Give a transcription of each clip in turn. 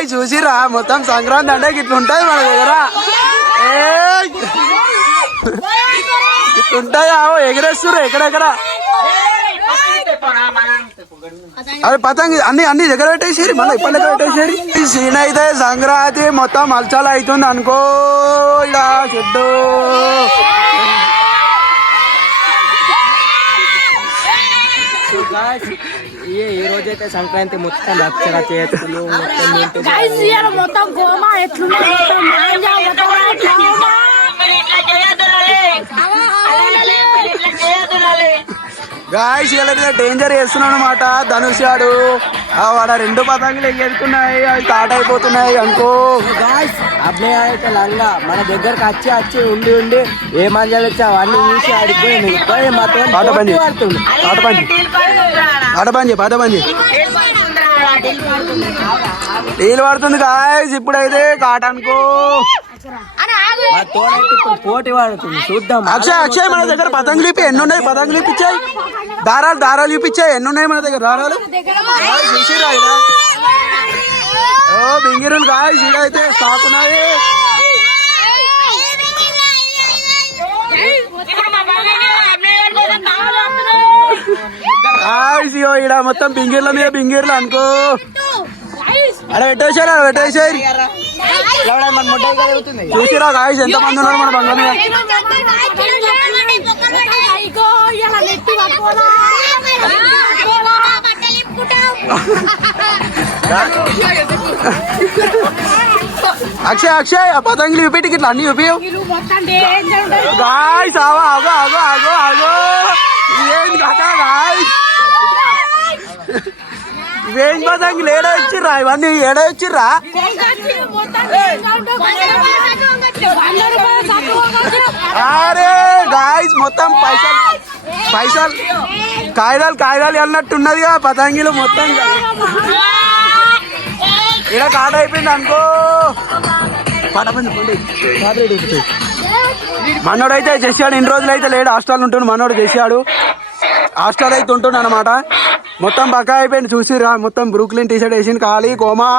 గాయ చూసిరా మొత్తం సంక్రాంతి అంటే ఇట్లుంటది మన దగ్గర. ఇట్లుంటాయా ఎగరేస్తున్నారు ఎక్కడెక్కడ. అరే పతంగి అన్ని దగ్గర పెట్టేసారు మళ్ళీ ఇప్పటి దగ్గర పెట్టేసారు. ఈ సీన్ అయితే సంక్రాంతి మొత్తం మలచాల అవుతుంది అనుకో. ఇలా చెట్టు ఈ రోజైతే సంక్రాంతి మొత్తం అక్షర చేతులు మొత్తం గాయస్ ఇలా డేంజర్ చేస్తున్నాడు అనమాట ధనుష్ గాడు. వాడ 2 పతంగులు ఎగేస్తున్నాయి, అవి కాట్ అయిపోతున్నాయి అనుకో. అబ్బాయి అయితే లంగా మన దగ్గరకు వచ్చి ఉండి ఏ మంజాలు వచ్చి అవన్నీ చూసి ఆడిపోయింది. పాట బంద్ నీళ్ళు పడుతుంది గాయస్. ఇప్పుడైతే కాట అనుకో. పోటీ వాడుతుంది చూద్దాం. అక్షయ్ మన దగ్గర పతంగులు ఇప్పి ఎన్ని ఉన్నాయి? పతంగులు ఇప్పించాయి, దారాలు చూపించాయి. ఎన్ని ఉన్నాయి మన దగ్గర దారాలు? బింగిరులు గాయస్ ఇదైతే స్టాక్ ఉన్నాయి. ఈడ మొత్తం బింగిర్ల మీద బింగిర్లు అనుకో. అలా పెట్టేసారు చూసిరా గాయస్ ఎంత మంది ఉన్నారు మన బంగ్లా మీద. అక్షయ్ ఆ పతంగులు చూపెట్టి ఇట్లా అన్ని చూపి గాయస్. ఆగో ఇదేంటి కథ గాయస్? ఇవేం పతంగులు ఏడ వచ్చిర్రా? ఇవన్నీ ఏడ వచ్చిర్రా? అరే గాయస్ మొత్తం పైసలు కాగితాలు అన్నట్టున్నదిగా పతంగిలు మొత్తం. ఇలా కాట అయిపోయింది అనుకో. మనోడైతే చేసాడు, ఇన్ని రోజులు అయితే లేడు, హాస్టల్ ఉంటుండు. మనోడు చేసాడు, హాస్టల్ అయితే ఉంటుండు అనమాట. మొత్తం బకా అయిపోయింది చూసిరా. మొత్తం బ్రూక్లిన్ టీషర్ట్ వేసింది ఖాళీ కోమా.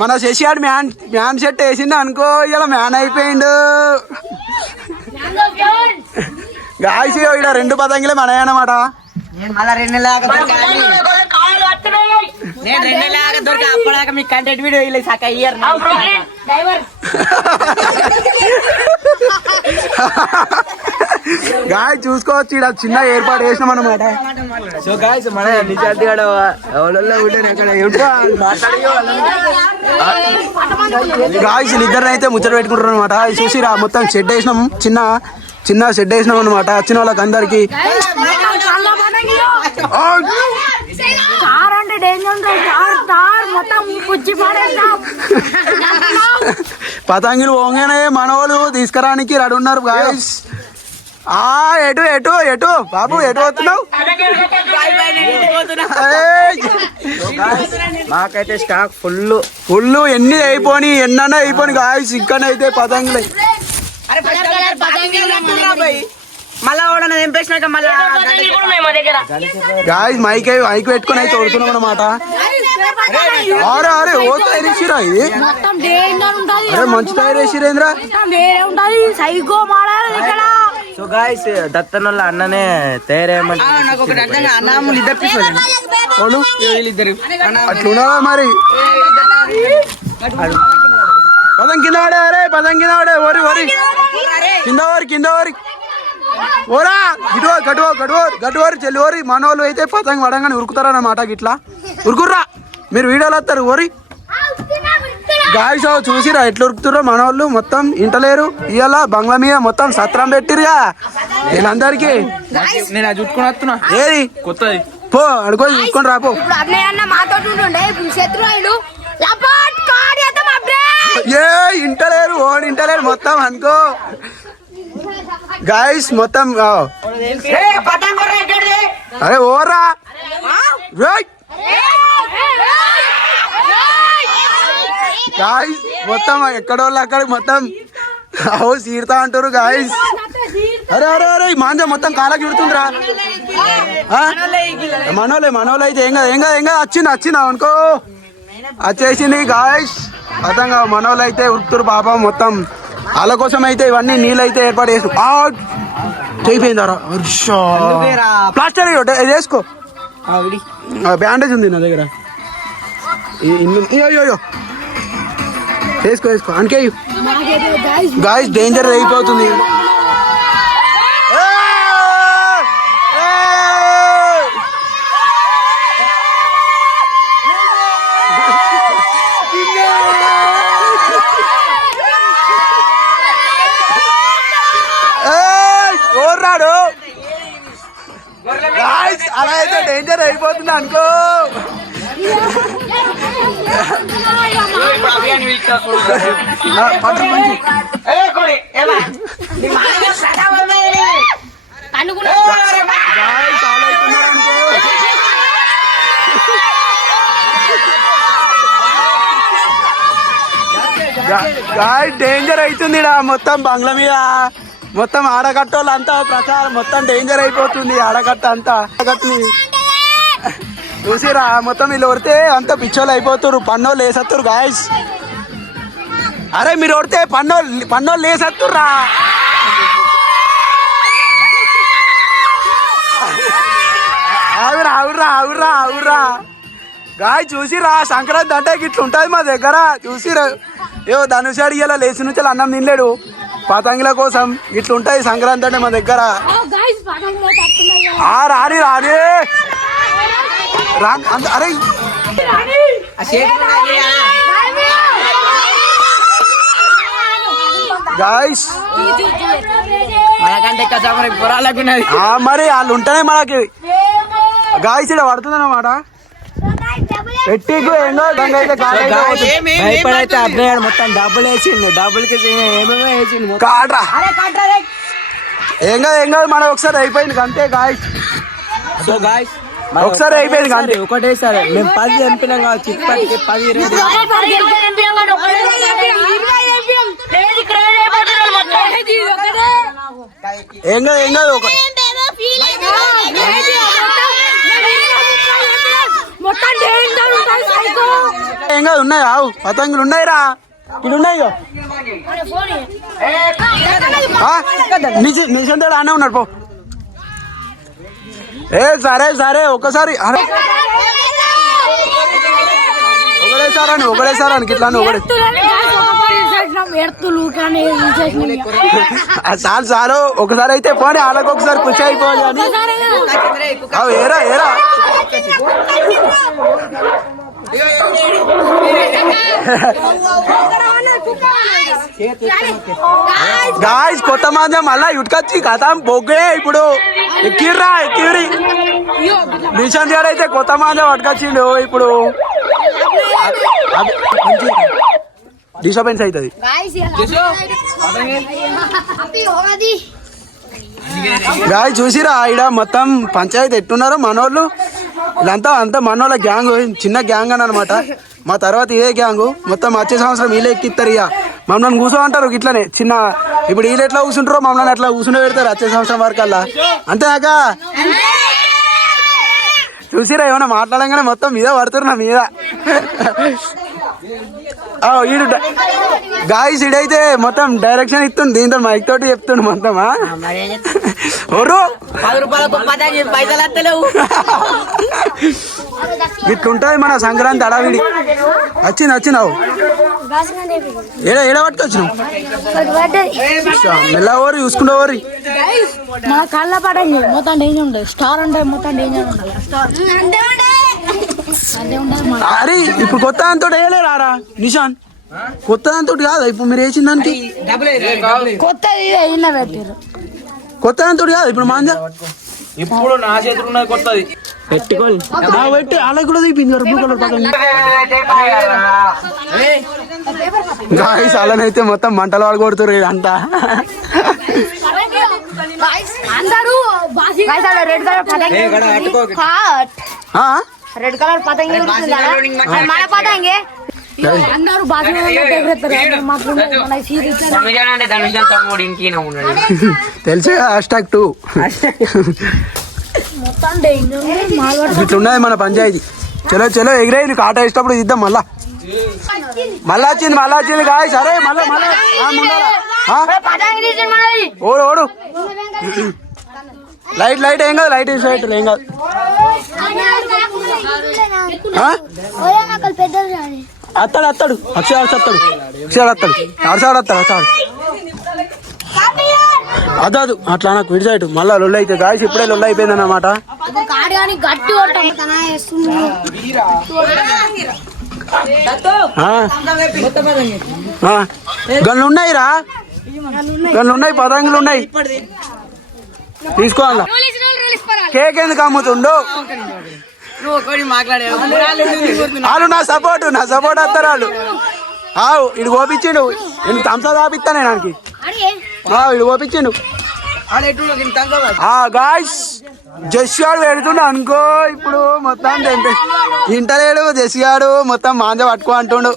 మన శశియాడు మ్యాన్ షర్ట్ వేసిండు అనుకో. ఇలా మ్యాన్ అయిపోయిండు గాయస్. ఇక్కడ 2 పతంగులే మనయ్య అనమాట. అప్పటిదాకా మీకు కంటెంట్ వీడియో ఇయర్ గాయ చూసుకోవచ్చు. ఇక్కడ చిన్న ఏర్పాటు చేసినాం అనమాట. సో గాయస్ మన నిజాంతి గాయస్ ఇద్దరిని అయితే ముచ్చట పెట్టుకుంటారు అనమాట. చూసిరా మొత్తం షెడ్ వేసినాం, చిన్న షెడ్ వేసినాం అనమాట. వచ్చిన వాళ్ళకి అందరికి పతంగులు పోగానే మనోళ్ళు తీసుకురానికి రెడీ ఉన్నారు గాయస్. ఎటు బాబు ఎటు వస్తున్నావు? మాకైతే స్టాక్ ఫుల్ ఎన్ని అయిపోయి గాయస్. ఇక్కడైతే పతంగులు గాయస్ మైక్ పెట్టుకుని అయితే వడుతున్నాం అనమాట. అరే ఓ తయారు వేసిరా? ఇది అరే మంచి తయారు వేసిరేంద్రా. సో గాయస్ దత్తన్ వాళ్ళ అన్ననే తయారేయమని అట్లున్నా మరి. పదం కింద వాడే ఓరి కింద ఓరి ఓరా గట్టువారు చెల్లి మనోళ్ళు అయితే పతంగి పడంగానే ఉరుకుతారన్నమాట. గిట్లా ఉరుకుర్రా మీరు వీడియోలు వస్తారు ఓరి గాయస్. చూసిరా ఎట్లా ఉరుకుతుర్రో మనోళ్ళు. మొత్తం ఇంటలేరు. ఇవాళ బంగ్లా మీద మొత్తం సత్రం పెట్టిరుగా వీళ్ళందరికీ. నేను చుట్టుకుని వస్తున్నా. ఏది కొత్తది పో అడుకో చూసుకొని రాపో. ఇంటలేరు మొత్తం అనుకో గాయస్. మొత్తం అరే ఓరా గాయస్. మొత్తం ఎక్కడోళ్ళు అక్కడ మొత్తం హౌస్ ఈడతా అంటారు గాయస్. అరే మాంజా మొత్తం కాలకి ఇడుతుందిరా. మనోళ్ళు అయితే ఏం కాదు వచ్చింది అనుకో వచ్చేసింది గాయస్ అర్థంగా మనోళ్ళు అయితే ఉరుకుతురు పాపం మొత్తం వాళ్ళ కోసం అయితే ఇవన్నీ నీళ్ళు అయితే ఏర్పాటు చేసు చేయిపోయిందారా ప్లాస్టర్ వేసుకో బ్యాండేజ్ ఉంది నా దగ్గర అయ్యో వేసుకో అనుకే గాయస్ డేంజర్ అయిపోతుంది ఓర్రాడు అలా అయితే డేంజర్ అయిపోతుంది అనుకో డేంజర్ అవుతుంది మొత్తం బంగ్లా మీద మొత్తం ఆడగట్టోళ్ళు అంతా ప్రచారం మొత్తం డేంజర్ అయిపోతుంది ఆడగట్ట అంతా ఆడగట్టుని చూసిరా మొత్తం వీళ్ళు కొడితే అంత పిచ్చోళ్ళు అయిపోతారు పన్నోళ్ళు వేసేస్తారు గాయస్ అరే మీరు కొడితే పన్నోళ్ళు వేసేస్తుర్రా ఆవురా గాయ చూసిరా సంక్రాంతి అంటే ఇట్లా ఉంటుంది మా దగ్గర చూసిరా ఏవో ధనుష్ అడిగేలా లేచి నుంచి అన్నం తినలేడు పతంగుల కోసం ఇట్లా ఉంటాయి సంక్రాంతి అంటే మా దగ్గర రాని అరే గాయస్ మరి వాళ్ళు ఉంటేనే మనకి గాయస్ ఇక్కడ పడుతుంది అన్నమాట అయితే అబ్బాయి మొత్తం డబ్బులు వేసిండు డబ్బులకి ఏమేమో వేసిండు కాట్రా ఏం కాదు మనం ఒకసారి అయిపోయింది అంతే గాయస్ సో గాయస్ ఒకసారి అయిపోయింది అంతే ఒకటేసారి మేము 10 చంపినాం కావచ్చు ఇప్పటికి 10 ఏం కాదు ఏం కాదు ఉన్నాయి పతంగులు ఉన్నాయిరా ఇది ఉన్నాయి నిజంటే అనే ఉన్నాడు పో సరే ఒకసారి ఒకడేసారని ఇట్లా చాలు ఒకసారి అయితే పోనీ వాళ్ళకి ఒకసారి ఖుషి అయిపోవాలి అని ఏరా గాయస్ కొత్త మాధ్యం మళ్ళా ఇటుకొచ్చి కథం బొగ్గే ఇప్పుడు ఎక్కిర్రి నిశాంత్ గారు అయితే కొత్త మాధ్యం పట్టుకొచ్చిండు ఇప్పుడు డిస్టర్బెన్స్ అవుతుంది గాయ చూసిరా ఈడ మొత్తం పంచాయతీ ఎట్టున్నారు మనోళ్ళు వీళ్ళంతా అంతా మనోళ్ళ గ్యాంగ్ చిన్న గ్యాంగ్ అని అనమాట మా తర్వాత ఇదే గ్యాంగ్ మొత్తం వచ్చే సంవత్సరం వీళ్ళే ఎక్కిస్తారు ఇక మమ్మల్ని కూర్చోమంటారు ఇట్లనే చిన్న ఇప్పుడు వీళ్ళు ఎట్లా కూర్చుంటారో మమ్మల్ని అట్లా కూర్చుని పెడతారు వచ్చే సంవత్సరం వరకల్లా అంతేనాక చూసిరా ఏమన్నా మాట్లాడంగానే మొత్తం మీద పడుతున్నారు నా మీద ఈడు గాయస్ ఇడైతే మొత్తం డైరెక్షన్ ఇస్తుంది దీంతో మైక్ తోటి చెప్తుండు మొత్తమా ఇట్లుంటది మన సంక్రాంతి అడవిడి వచ్చినావు ఏడ పట్టుకొచ్చినావు మెల్ల ఓరి చూసుకుంటా ఓరి మన కళ్ళ పడండి మొత్తం డేంజర్ ఉండదు స్టార్ అంటే మొత్తం డేంజర్ ఉండదు అరే ఇప్పుడు కొత్త దాంతో వేయలేరా నిషాన్ కొత్త దాంతో కాదా ఇప్పుడు మీరు వేసిన దానికి కొత్త దాంతో కాదు ఇప్పుడు మాంజా ఇప్పుడు నా చేతులు ఉన్నది కొత్తది పెట్టుకోండి పెట్టి అలా కూడా తీపింది బ్లూ కలర్ పక్కన గాయస్ అలానైతే మొత్తం మంటలు వాళ్ళు కొడుతురు అంతా రెడ్ కలర్ పతంగి మన పతంగి అందరూ తెలుసు #2 మొత్తం డేంజర్ ఉంది మాల్ ఇట్లున్నది మన పంచాయతీ. చలో చలో ఎగిరే నీకు ఆట వేసేటప్పుడు ఇద్దాం మళ్ళా. మళ్ళా వచ్చింది కాయ సరే మళ్ళా ఓడు ఓడు లైట్ ఏం కాదు లైట్ వేసేట ఏం కాదు. అత్తాడు అక్షరాలు అద్దు అట్లా నాకు విడి సైడ్ మళ్ళా లొల్లి అయితే గాయస్ ఇప్పుడే లొల్లి అయిపోయింది అన్నమాట. గన్లు ఉన్నాయిరా గన్లు ఉన్నాయి పతంగులు ఉన్నాయి తీసుకోవాలా. కేక్ ఎందుకు అమ్ముతుండు వాళ్ళు నా సపోర్ట్ వస్తారు వాళ్ళు. ఇడు కోపించిండు నేను థమ్సప్ తాపిస్తాను నాకు ఇడు కోపించిండు. గాయస్ జస్గాడు పెడుతుండు అనుకో ఇప్పుడు మొత్తం ఇంటలేడు. జస్గాడు మొత్తం మాంజ పట్టుకో అంటుండు.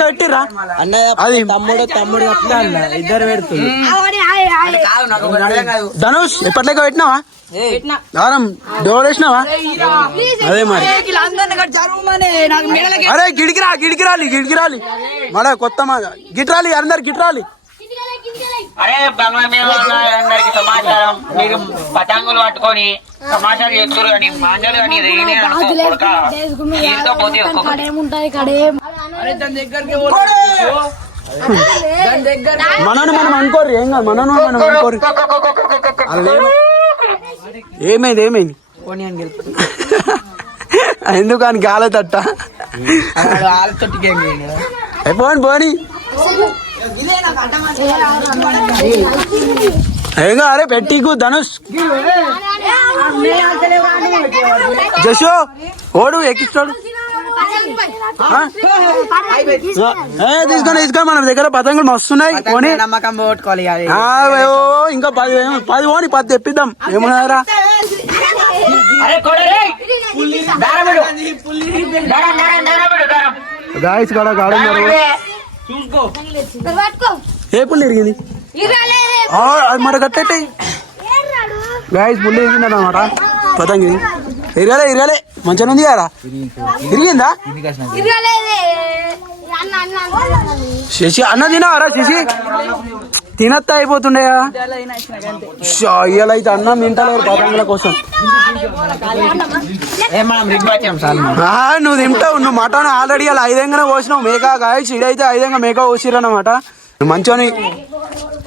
పెట్టిరా అది తమ్ముడు ఇద్దరు పెడుతుంది. ధనుష్ ఎప్పటిలేక పెట్టినావా డోర్ వేసినావా? అదే మరి అరే గిడికిరాలి మళ్ళా కొత్త గిట్రాలి అందరు గిట్రాలి. అరే అందరికి సమాచారం మీరు పతంగులు పట్టుకొని సమాచారం చేస్తారు కానీ మాంజలు కానీ మనను మనం అనుకోరు ఏం కాదు. మనం అనుకోరు ఏమైంది ఎందుకు అని గాలి తట్ట పోని ఏంగా అరే పెట్టికు ధనుష్ జషో ఓడు ఎక్కిస్తాడు. తీసుకొని మన దగ్గర పతంగులు మస్తున్నాయి పోనీ ఇంకా 10 పోనీ 10 తెప్పిద్దాం ఏమన్నారా. గాయస్ కాడ ఏ పుల్లి ఇరిగింది మరి కట్టేటి గాయస్ పుల్లి ఇరిగింది అన్నమాట. పతంగి ఇరగాలే మంచిగా ఉంది కదా. ఇరిగిందా శశి అన్న తినారా శశి తినత్తా అయిపోతుండే ఇవాళ అయితే అన్నం తింటలేరు పతంగుల కోసం. నువ్వు తింటావు నువ్వు మటన్ ఆల్రెడీ అలా 5 పోసినావు మేకా గాయస్. ఇడైతే 5 మేకా పోసిర్రు అన్నమాట. నువ్వు మంచోని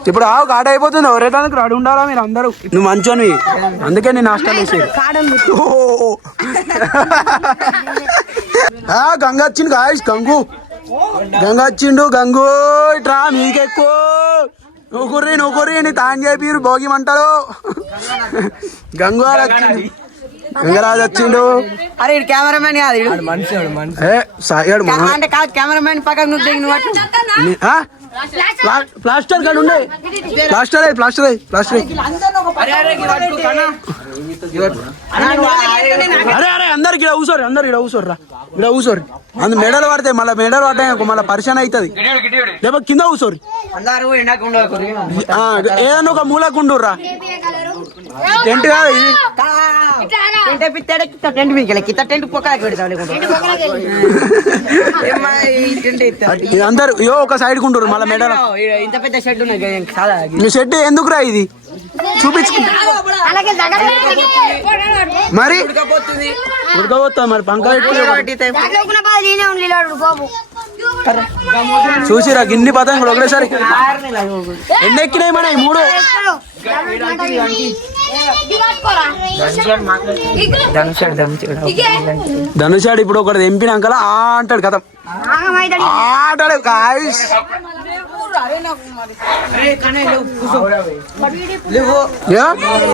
ఇప్పుడు కాట అయిపోతుంది ఎవరైతే రాడు ఉండాలా మీరు అందరూ. నువ్వు మంచోని అందుకే నేను నాష్టాలు వేసేది. గంగ వచ్చిండు గాయస్ గంగు వచ్చిండు ఇట్రా మీకెక్కువ నువ్వు కుర్రీ నీ తాను చెప్పి భోగిమంటారు. గంగరాజు వచ్చిండు. అరే కెమెరామెన్ కెమెరామెన్ పక్కన ప్లాస్టర్ కాదు ఉండే ప్లాస్టర్ అరే అందరికి ఇక్కడ కూర్చోర్రా ఇక్కడ కూర్చోరు. అందు మెడలు పడతాయి మళ్ళీ మెడలు పడతాయి మళ్ళీ పరిశాన్ అవుతుంది. లేకపోతే కింద కూర్చోరు ఏదన్నా ఒక మూలకుండుర్రా. టెంట్ కాదు అందరు ఒక సైడ్ కుంటారు మళ్ళీ మెడలో. ఇంత పెద్ద షెడ్ ఉన్నది. నీ షెడ్ ఎందుకురా ఇది చూపించు మరి ఉడకపోతా మరి పంక చూసిరా గిన్ని పతంగులు ఒకటేసారి ఎన్ని ఎక్కినాయి మన 3. ధనుషాడు ఇప్పుడు ఒకటి తెంపినాక అంటాడు కథ ఆటాడు గాయస్.